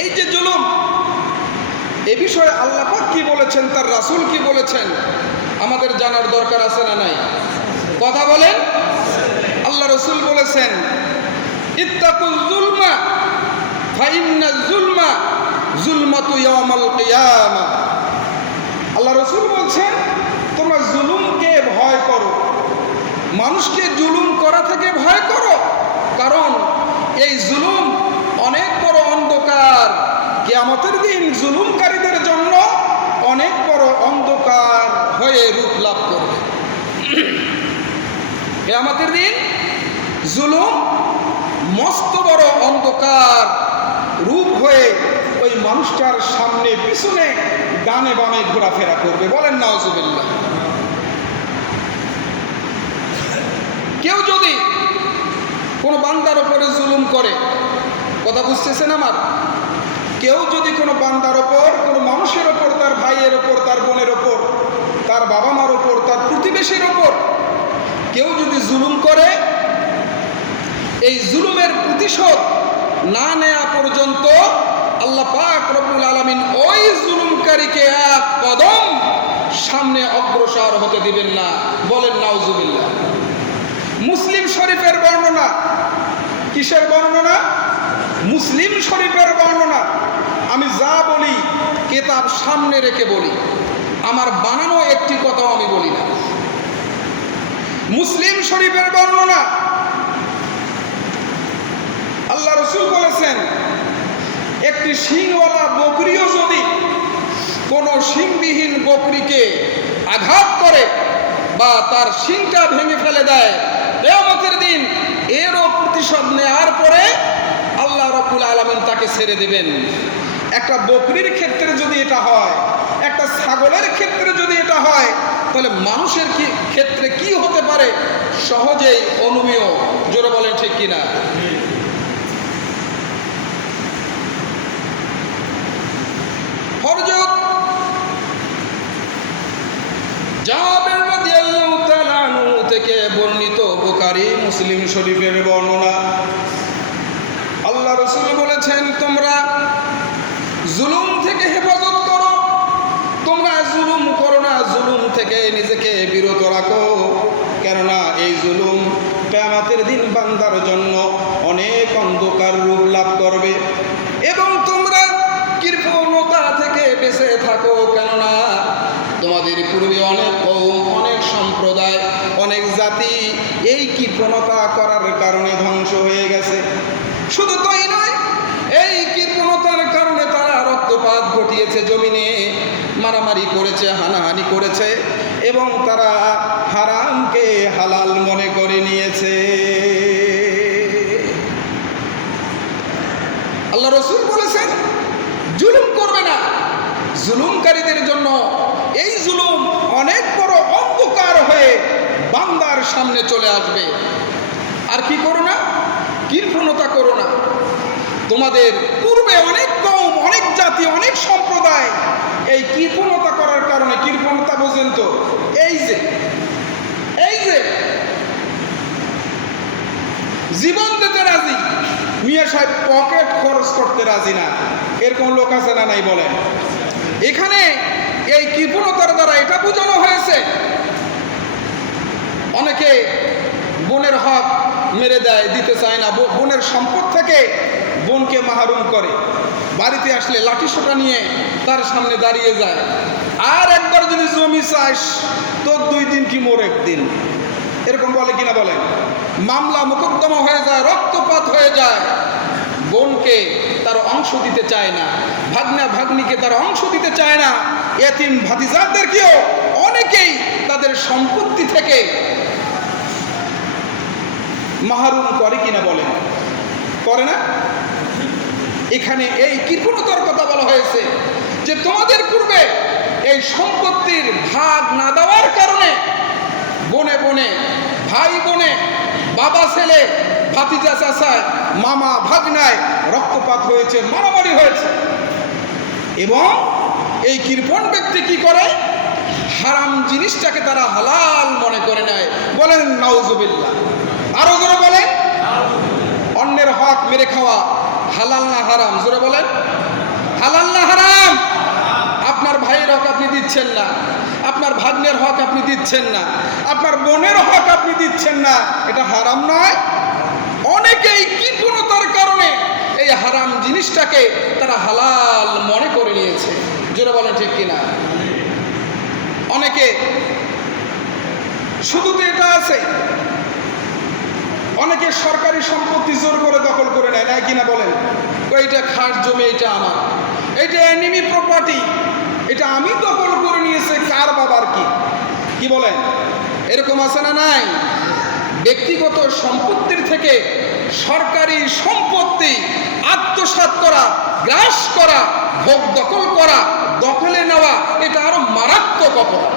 এই যে জুলুম, এ বিষয়ে আল্লাহ পাক কি বলেছেন, তার রাসূল কি বলেছেন, আমাদের জানার দরকার আছে না নাই? কথা বলেন। আল্লাহ রাসূল বলেছেন, ইত্তাকুল যুলমা ফাইন্নাজ যুলমা যুলমাতু ইয়াউমাল কিয়ামা। আল্লাহ রাসূল বলছেন, তোমরা জুলুমকে ভয় করো, মানুষকে জুলুম করা থেকে ভয় করো, কারণ এই জুলুম অনেক বড় অন্ধকার। কিয়ামতের দিন জুলুমকারীদের জন্য অনেক বড় অন্ধকার হয়ে রূপ লাভ করবে। কিয়ামতের দিন জুলুম মস্ত বড় অন্ধকার রূপ হয়ে ওই মানুষটার সামনে পিছনে ডানে বামে ঘোরাফেরা করবে। বলেন নাউজুবিল্লাহ। কেউ যদি কোনো বান্দার ওপরে জুলুম করে, কথা বুঝতেছেন আমার? কেউ যদি কোনো বান্দার ওপর, কোনো মানুষের ওপর, তার ভাইয়ের ওপর, তার বোনের ওপর, তার বাবা মার ওপর, তার প্রতিবেশীর ওপর কেউ যদি জুলুম করে, এই জুলুমের প্রতিশোধ না নেওয়া পর্যন্ত আল্লাহ পাক রব্বুল আলামিন ওই জুলুমকারীকে এক কদম সামনে অগ্রসর হতে দিবেন না। বলেন নাউজুবিল্লাহ। মুসলিম শরীফের বর্ণনা। কিসের বর্ণনা? মুসলিম শরীফের বর্ণনা। আমি যা বলি কিতাব সামনে রেখে বলি, আমার বানানো একটি কথাও আমি বলি না। মুসলিম শরীফের বর্ণনা। আল্লাহ রাসূল বলেছেন, একটি শিংওয়ালা বকরিও যদি কোনো শিংবিহীন বকরিকে আঘাত করে বা তার শিংটা ভেঙে ফেলে দেয়, কিয়ামতের দিন এরও প্রতিশোধ নেওয়ার পরে আল্লাহ রাব্বুল আলামিন তাকে ছেড়ে দেবেন। একটা বকরির ক্ষেত্রে যদি এটা হয়, একটা ছাগলের ক্ষেত্রে যদি এটা হয়, তাহলে মানুষের কি ক্ষেত্রে কি হতে পারে সহজেই অনুমেয়। জোরে বলেন ঠিক কিনা? হযরত জাবের রাদিয়াল্লাহু তাআলা আনহু থেকে বর্ণিত, বুখারী মুসলিম শরীফের বর্ণনা। আল্লাহ রাসূল বলেছেন, তোমরা জুলুম থেকে হেফাজত করো, তোমরা জুলুম করো না, জুলুম থেকে নিজেকে বিরত রাখো, কেননা এই জুলুম কিয়ামতের দিন বান্দার জন্য অনেক অন্ধকার রূপ লাভ করবে। এবং তোমরা কৃপণতা থেকে বেঁচে থাকো, কেননা তোমাদের পূর্বে অনেক কওম, অনেক সম্প্রদায়, অনেক জাতি এই কৃপণতা করার কারণে ধ্বংস হয়ে গেছে। শুধু তাই নয়, এই কৃপণতার কারণে তারা রক্তপাত ঘটিয়েছে, জমিনে মারামারি করেছে, হানাহানি করেছে, এবং তারা হারামকে হালাল মনে করে নিয়েছে। আল্লাহ রাসূল বলেছেন, জুলুম করবে না। জুলুমকারীদের জন্য এই জুলুম অনেক বড় অন্ধকার হয়ে বান্দার সামনে চলে আসবে। আর কি করো না? কৃপণতা করো না। তোমাদের পূর্বে অনেক কওম, অনেক জাতি, অনেক সম্প্রদায় এই কৃপণতা করার কারণে, কৃপণতা বোঝেন তো, এই যে জীবন দিতে রাজি, মিয়া সাহেব পকেট খরচ করতে রাজি না, এরকম লোক আছে না নাই? বলেন। এখানে এই কৃপণতার দ্বারা এটা বোঝানো হয়েছে, অনেকে বোনের হক মেরে দেয়, দিতে চায় না, বোনের সম্পদ থেকে বোনকে মাহরুম করে, বাড়িতে আসলে লাঠিসোঁটা নিয়ে তার সামনে দাঁড়িয়ে যায়। আর একবার যদি জমি চাস, তোর 2 দিন কি মোর 1 দিন, এরকম বলে কিনা? বলেন। মামলা মোকদ্দমা হয়ে যায়, রক্তপাত হয়ে যায়। বোনকে তার অংশ দিতে চায় না, ভাগ্না ভাগ্নিকে তার অংশ দিতে চায় না, এতিম ভাতিজাদেরকেও অনেকেই তাদের সম্পত্তি থেকে মাহরুম করে কিনা? বলেন। করে না? এখানে এই কৃপণতার কথা বলা হয়েছে যে তোমাদের পূর্বে এই সম্পত্তির ভাগ না দেওয়ার কারণে বনে বনে, ভাই বোনে, বাবা ছেলে, ভাতিজা চাচায়, মামা ভাগনায় রক্তপাত হয়েছে, মারামারি হয়েছে। এবং এই কৃপণ ব্যক্তি কি করে? হারাম জিনিসটাকে তারা হালাল মনে করে নেয়। বলেন নাউজুবিল্লাহ। আরো জোরে বলেন। অন্যের হক মেরে খাওয়া হালাল না হারাম? জোরে বলেন। দিচ্ছেন না, আপনার ভাগ্নের হক আপনি দিচ্ছেন না, আপনার বোনের হক আপনি দিচ্ছেন না, এটা হারাম নয়? অনেকেই কৃপণতার কারণে এই হারাম জিনিসটাকে তারা হালাল মনে করে নিয়েছে। জোরে বলেন ঠিক কিনা? অনেকে শুধু তো এটা আছে, অনেকে সরকারি সম্পত্তি জোর করে দখল করে নেয়, নাই কিনা বলেন? এইটা খাস জমি, এটা আমার, এটা এনিমি প্রপার্টি, এটা আমি দখল করে নিয়েছে, কার বাবার কি? কি বলেন? এরকম আছে না নাই? ব্যক্তিগত সম্পত্তির থেকে সরকারি সম্পত্তি আত্মসাৎ করা, গ্রাস করা, ভোগ দখল করা, দখলে নেওয়া, এটা আরো মারাত্মক অপরাধ।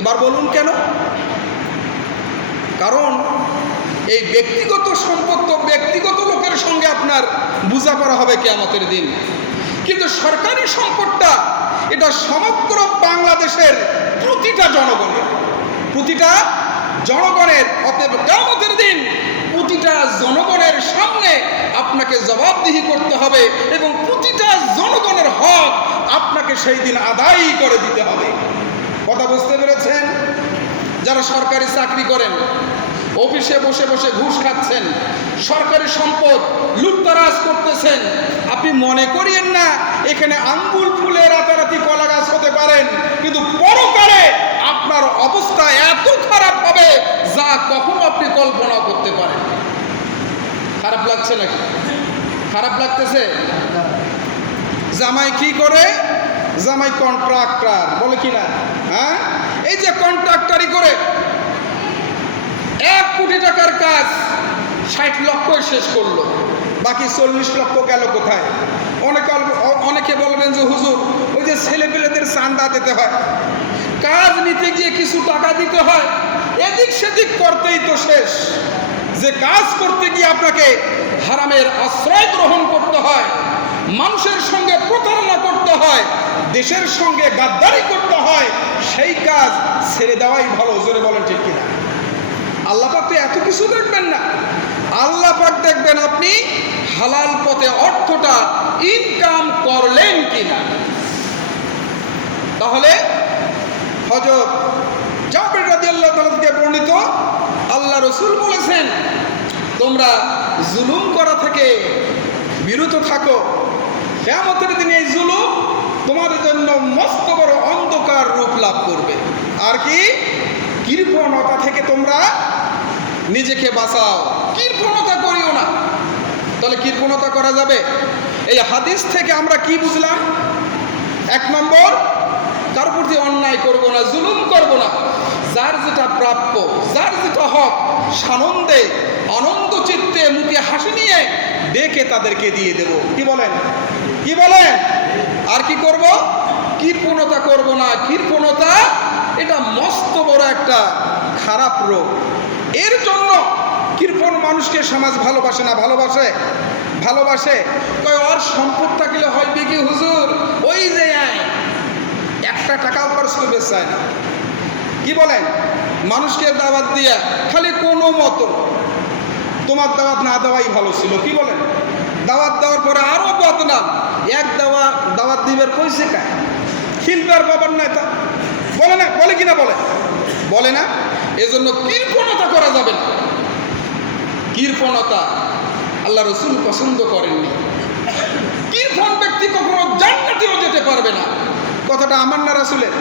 এবার বলুন কেন? কারণ এই ব্যক্তিগত সম্পত্তি ব্যক্তিগত লোকের সঙ্গে আপনার বোঝাপড়া হবে কিয়ামতের দিন, কিন্তু সরকারি সম্পদটা এটা সমগ্র বাংলাদেশের প্রতিটা জনগণের, অতএব কিয়ামতের দিন প্রতিটা জনগণের সামনে আপনাকে জবাবদিহি করতে হবে এবং প্রতিটা জনগণের হক আপনাকে সেই দিন আদায় করে দিতে হবে। কথা বুঝতে পেরেছেন? যারা সরকারি চাকরি করেন, অফিসে বসে বসে ঘুষ খাচ্ছেন, সরকারি সম্পদ লুটতরাজ করতেছেন, আপনি মনে করিয়েন না এখানে আঙ্গুল ফুলে রাতারাতি কলা গাছ হতে পারেন, কিন্তু পরকালে আপনার অবস্থা এত খারাপ হবে যা কখনো আপনি কল্পনা করতে পারেন। খারাপ লাগছে নাকি? খারাপ লাগতেছে? জামাই কি করে? জামাই কন্ট্রাক্টর, বলে কিনা? হ্যাঁ, এই যে কন্ট্রাক্টরি করে 1 কোটি টাকার কাজ 60 লক্ষ শেষ করলো, বাকি 40 লক্ষ গেল কোথায়? অনেকে বলবেন যে হুজুর ওই যে ছেলেপেলেদের চাঁদা দিতে হয়, কাজ নিতে গিয়ে কিছু টাকা দিতে হয়, এদিক সেদিক করতেই তো শেষ। যে কাজ করতে গিয়ে আপনাকে হারামের আশ্রয় গ্রহণ করতে হয়, মানুষের সঙ্গে প্রতারণা করতে হয়, দেশের সঙ্গে গাদ্দারি করতে হয়, সেই কাজ ছেড়ে দেওয়াই ভালো। জোরে বলেন ঠিক কিনা? আল্লাহ পাক তো এত কিছু দেখবেন না, আল্লাহ পাক দেখবেন আপনি হালাল পথে অর্থটা ইনকাম করলেন কিনা। তাহলে হযরত জাবের রাদিয়াল্লাহু তাআলা থেকে বর্ণিত, আল্লাহ রাসূল বলেছেন তোমরা জুলুম করা থেকে বিরত থাকো, কিয়ামতের দিনে এই জুলুম তোমাদের জন্য মস্ত বড় অন্ধকার রূপ লাভ করবে। আর কি? কৃপণতা থেকে তোমরা নিজেকে বাঁচাও, কৃপণতা করিও না। তাহলে কৃপণতা করা যাবে? এই হাদিস থেকে আমরা কি বুঝলাম? 1 নম্বর, কার প্রতি অন্যায় করব না, জুলুম করব না, যার যেটা প্রাপ্য, যার যেটা হক, সানন্দে আনন্দ চিত্তে মুখে হাসি নিয়ে ডেকে তাদেরকে দিয়ে দেব। কি বলেন? কি বলেন? আর কি করব? কৃপণতা করব না। কৃপণতা এটা মস্ত বড় একটা খারাপ রোগ। এর জন্য কৃপণ মানুষকে সমাজ ভালোবাসে না। ভালোবাসে কয় ওর সম্পদ থাকলে হইবে কি হুজুর, ওই যে একটা টাকাও খরচ করবে চায় না। কি বলেন? মানুষকে দাওয়াত দিয়া খালি কোনো মতো, তোমার দাওয়াত না দেওয়াই ভালো ছিল। কি বলেন? দাওয়াত দেওয়ার পরে আরো বদনাম, দাওয়াত দিবার কইছে কায়, খিলবার বাবার না, তা বলে না, বলে কিনা? বলে না। এজন্য কৃপণতা করা যাবে না। কৃপণতা আল্লাহ রাসূল পছন্দ করেননি। কৃপণ ব্যক্তি কখনো জান্নাতেও যেতে পারবে না। কথাটা আমার না রাসূলের?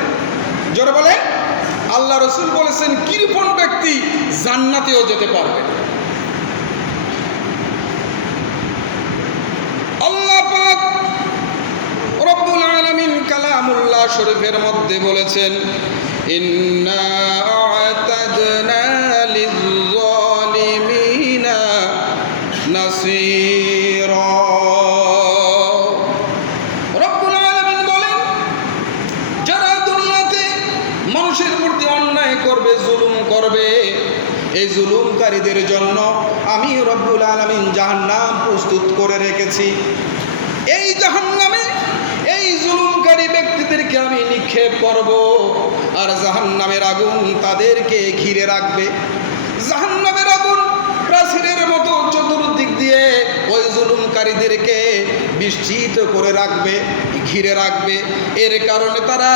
জোরে বলে। আল্লাহ রাসূল বলেছেন কৃপণ ব্যক্তি জান্নাতেও যেতে পারবে। আল্লাহ পাক রব্বুল আলামিন কালামুল্লাহ শরীফের মধ্যে বলেছেন, ইন্না আ'তাদনা লিয-যালিমিনা নাসীরা। রব্বুল আলামিন বলেন, যারা দুনিয়াতে মানুষের প্রতি অন্যায় করবে, জুলুম করবে, এই জুলুমকারীদের জন্য আমি রব্বুল আলামিন জাহান্নাম প্রস্তুত করে রেখেছি। এই জাহান্নামে এই জুলুমকারী ব্যক্তিদেরকে আমি নিক্ষেপ করব, আর জাহান্নামের আগুন তাদেরকে ঘিরে রাখবে। জাহান্নামের আগুন প্রাচীরের মতো চতুর্দিক দিয়ে ওই জুলুমকারীদেরকে বিস্তৃত করে রাখবে, ঘিরে রাখবে। এর কারণে তারা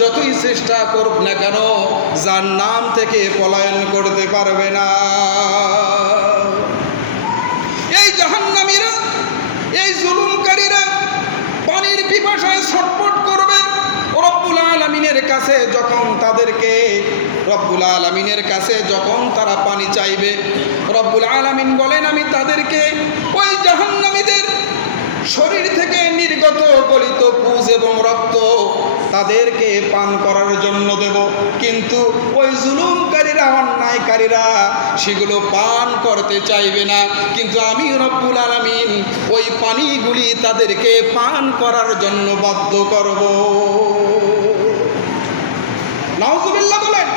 যতই চেষ্টা করুক না কেন জাহান্নাম থেকে পলায়ন করতে পারবে না। এই জাহান্নামীরা, এই জুলুমকারীরা পানির পিপাসায় ছটফট করবে। রব্বুল আলামিনের কাছে যখন তাদেরকে রব্বুল আলামিনের কাছে যখন তারা পানি চাইবে, রব্বুল আলামিন বলেন আমি তাদেরকে ওই জাহান্নামীদের শরীর থেকে নির্গত গলিত পুজ এবং রক্ত তাদেরকে পান করার জন্য দেব। কিন্তু ওই জুলুমকারীরা, অন্যায়কারীরা সেগুলো পান করতে চাইবে না। কিন্তু আমি রব্বুল আলামিন ওই পানিগুলি তাদেরকে পান করার জন্য বাধ্য করব। নাউজুবিল্লাহ বলেন।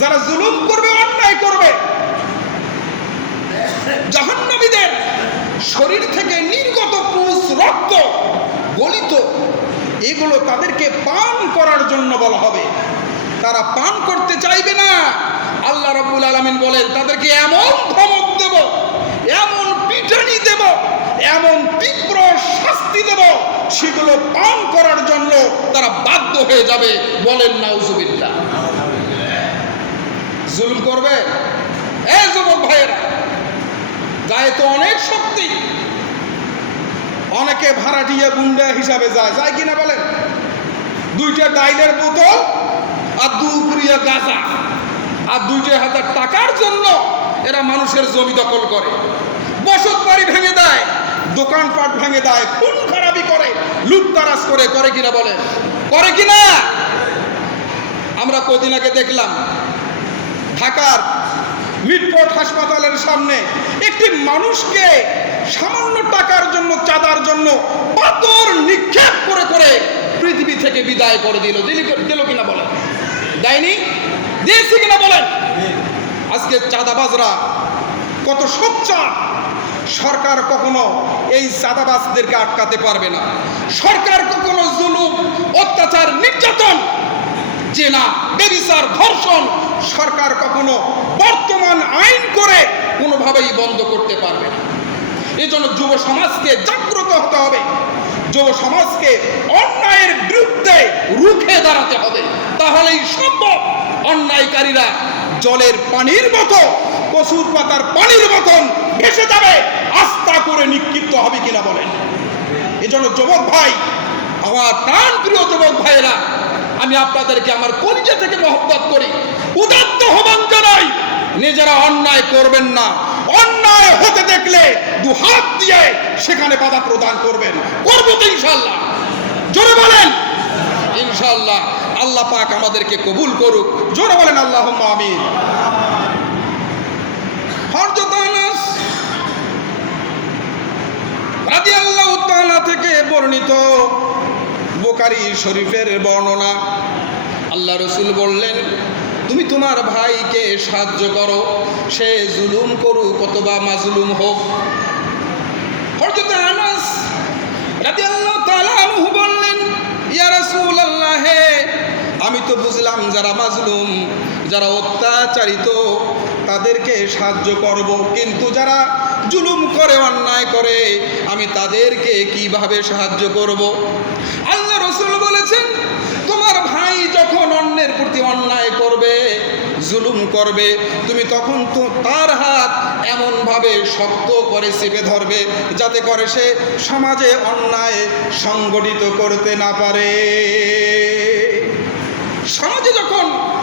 যারা জুলুম করবে, অন্যায় করবে, জাহান্নামীদের শরীর থেকে নির্গত পুজ রক্ত গলিত এগুলো তাদেরকে পান করার জন্য বলা হবে। তারা পান করতে চাইবে না। আল্লাহ রাব্বুল আলামিন বলেন তাদেরকে এমন ধমক দেব, এমন পিটানি দেব, এমন তীব্র শাস্তি দেব, সেগুলো পান করার জন্য তারা বাধ্য হয়ে যাবে। বলেন নাউজুবিল্লাহ। জুলুম করবে এই যুবক ভাইয়েরা, গায়ে তো অনেক শক্তি, অনেকে ভাড়াটিয়া গুন্ডা হিসাবে যায় কিনা বলেন? 2টা ডাইলের বোতল আর 2 পুরিয়া গাঁজা আর 2,000 টাকার জন্য এরা মানুষের জমি দখল করে, বসত বাড়ি ভেঙে দেয়, দোকানপাট ভেঙে দেয়, খুন খারাপি করে, লুটতারাজ করে কিনা বলেন? করে কিনা? আমরা কদিন আগে দেখলাম ঢাকার মিটফোর্ড হাসপাতালের সামনে একটি মানুষকে সামান্য টাকার জন্য, চাঁদার জন্য পাথর নিক্ষেপ করে পৃথিবী থেকে বিদায় করে দিল কিনা বলেন? দেয়নি? দিয়েছি কিনা বলেন? আজকে চাঁদাবাজরা কত সোচ্চার। সরকার কখনো এই চাঁদাবাজদেরকে আটকাতে পারবে না। সরকার কখনো জুলুম, অত্যাচার, নির্যাতন, জেনা, বেবিচার, ধর্ষণ সরকার কখনো বর্তমান আইন করে কোনোভাবেই বন্ধ করতে পারবে না। এজন্য যুব সমাজকে জাগ্রত হতে হবে, যুব সমাজকে অন্যায়ের বিরুদ্ধে রুখে দাঁড়াতে হবে। তাহলেই সম্ভব অন্যায়কারীরা জলের পানির মতো, কচুর পাতার পানির মতন ভেসে যাবে, আস্থা করে নিক্ষিপ্ত হবে কিনা বলেন? এজন্য যুবক ভাই, আমার প্রাণ প্রিয় যুবক ভাইয়েরা, আমি আপনাদেরকে আমার কলিজা থেকে মহব্বত করি, উদাত্ত আহ্বান জানাই, নিজেরা অন্যায় করবেন না। অন্যায় হতে দেখলে 2 হাত দিয়ে সেখানে বাধা প্রদান করবেন। করবো তো ইনশাআল্লাহ। জোরে বলেন ইনশাআল্লাহ। আল্লাহ পাক আমাদেরকে কবুল করুক। জোরে বলেন আল্লাহুম্মা আমিন। হযরত আনাস রাদিয়াল্লাহু তাআলা থেকে বর্ণিত বুখারী শরীফের বর্ণনা, আল্লাহ রাসূল বললেন তুমি তোমার ভাইকে সাহায্য করো, সে জুলুম করুক অথবা মাজলুম হোক। হযরত আনাস রাদিয়াল্লাহু তাআলা আনহু বললেন ইয়া রাসূলুল্লাহ, আমি তো বুঝলাম যারা মাজলুম, যারা অত্যাচারিত তাদেরকে সাহায্য করব, কিন্তু যারা জুলুম করে, অন্যায় করে, আমি তাদেরকে কিভাবে সাহায্য করব? আল্লাহ রাসূল বলেছেন তোমার ভাই যখন অন্যের প্রতি অন্যায় করবে, জুলুম করবে, তুমি তখন তো তার হাত এমনভাবে শক্ত করে চেপে ধরবে যাতে করে সে সমাজে অন্যায় সংগঠিত করতে না পারে।